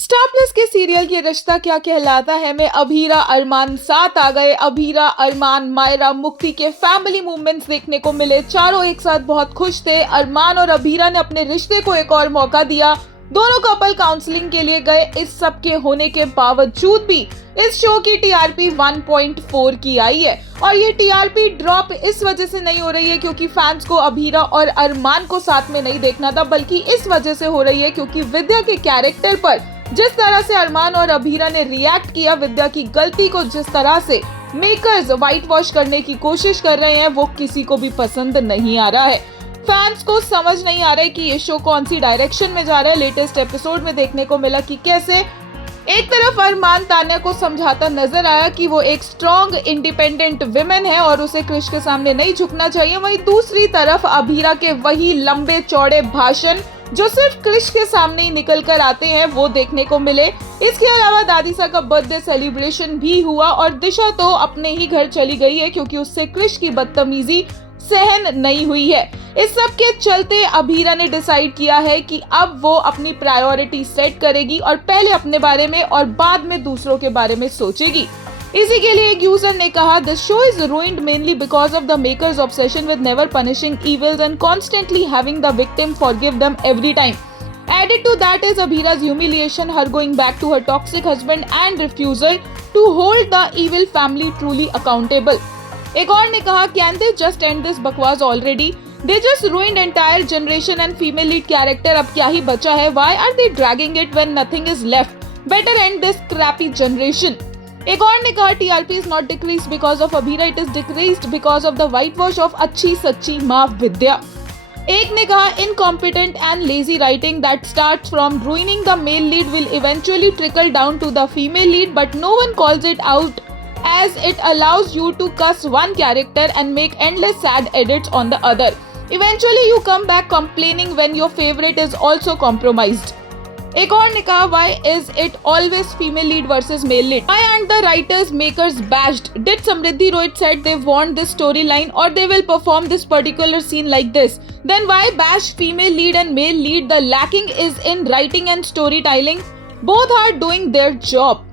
Star plus के serial ये रिश्ता क्या कहलाता है में अभीरा अरमान साथ आ गए। अभीरा अरमान मायरा मुक्ति के फैमिली मूवमेंट्स देखने को मिले। चारों एक साथ बहुत खुश थे। अरमान और अभीरा ने अपने रिश्ते को एक और मौका दिया। दोनों कपल काउंसलिंग के लिए गए। इस सब के होने के बावजूद भी इस शो की टीआरपी 1.4 की आई है और ये टीआरपी ड्रॉप इस वजह से नहीं हो रही है क्योंकि फैंस को अभीरा और अरमान को साथ में नहीं देखना था, बल्कि इस वजह से हो रही है क्योंकि विद्या के कैरेक्टर पर जिस तरह से अरमान और अभीरा ने रिएक्ट किया, विद्या की गलती को जिस तरह से मेकर्स व्हाइट वॉश करने की कोशिश कर रहे हैं, वो किसी को भी पसंद नहीं आ रहा है। फैंस को समझ नहीं आ रहा है कि ये शो कौन सी डायरेक्शन में जा रहा है। लेटेस्ट एपिसोड में देखने को मिला कि कैसे एक तरफ अरमान तान्या को समझाता नजर आया कि वो एक स्ट्रॉन्ग इंडिपेंडेंट विमेन है और उसे क्रिश के सामने नहीं झुकना चाहिए। वहीं दूसरी तरफ अभीरा के वही लंबे चौड़े भाषण जो सिर्फ क्रिश के सामने ही निकल कर आते हैं, वो देखने को मिले। इसके अलावा दादीसा का बर्थडे सेलिब्रेशन भी हुआ और दिशा तो अपने ही घर चली गई है क्योंकि उससे क्रिश की बदतमीजी सहन नहीं हुई है। इस सब के चलते अभीरा ने डिसाइड किया है कि अब वो अपनी प्रायोरिटी सेट करेगी और पहले अपने बारे में और बाद में दूसरों के बारे में सोचेगी। इसी के लिए एक यूजर ने कहा, this show is ruined mainly because of the makers' obsession with never punishing evils and constantly having the victim forgive them every time. Added to that is Abhira's humiliation, her going back to her toxic husband and refusal to hold the evil family truly accountable. एक और ने कहा, can they just end this बकवास already? They just ruined entire generation and female lead character. अब क्या ही बचा है? Why are they dragging it when nothing is left? Better end this crappy generation. एक और ने कहा, TRP is not decrease because of Abhira, it is decreased because of the white wash off अच्छी सच्ची माँ विद्या। एक ने कहा, incompetent and lazy writing that starts from ruining the male lead will eventually trickle down to the female lead, but no one calls it out as it allows you to cuss one character and make endless sad edits on the other. Eventually you come back complaining when your favorite is also compromised. एक और ने कहा, why is it always female lead versus male lead? Why aren't the writers makers bashed? Did Samriddhi Rohit said they want this storyline or they will perform this particular scene like this? Then why bash female lead and male lead? The lacking is in writing and storytelling. Both are doing their job.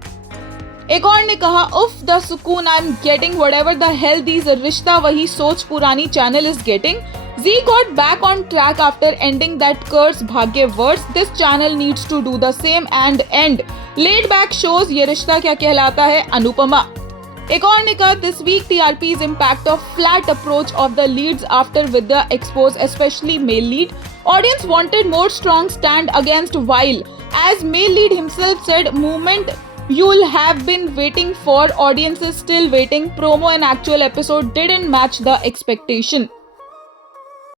एक और ने कहा, उफ the सुकून I am getting whatever the hell these रिश्ता वही सोच पुरानी channel is getting. Z got back on track after ending that curse Bhagya verse. This channel needs to do the same and end laid back shows. ये रिश्ता क्या कहलाता है अनुपमा। एक और ने कहा, this week TRP's impact of flat approach of the leads after Vidya exposed especially male lead. Audience wanted more strong stand against while as male lead himself said movement you'll have been waiting for. Audience is still waiting. Promo and actual episode didn't match the expectation.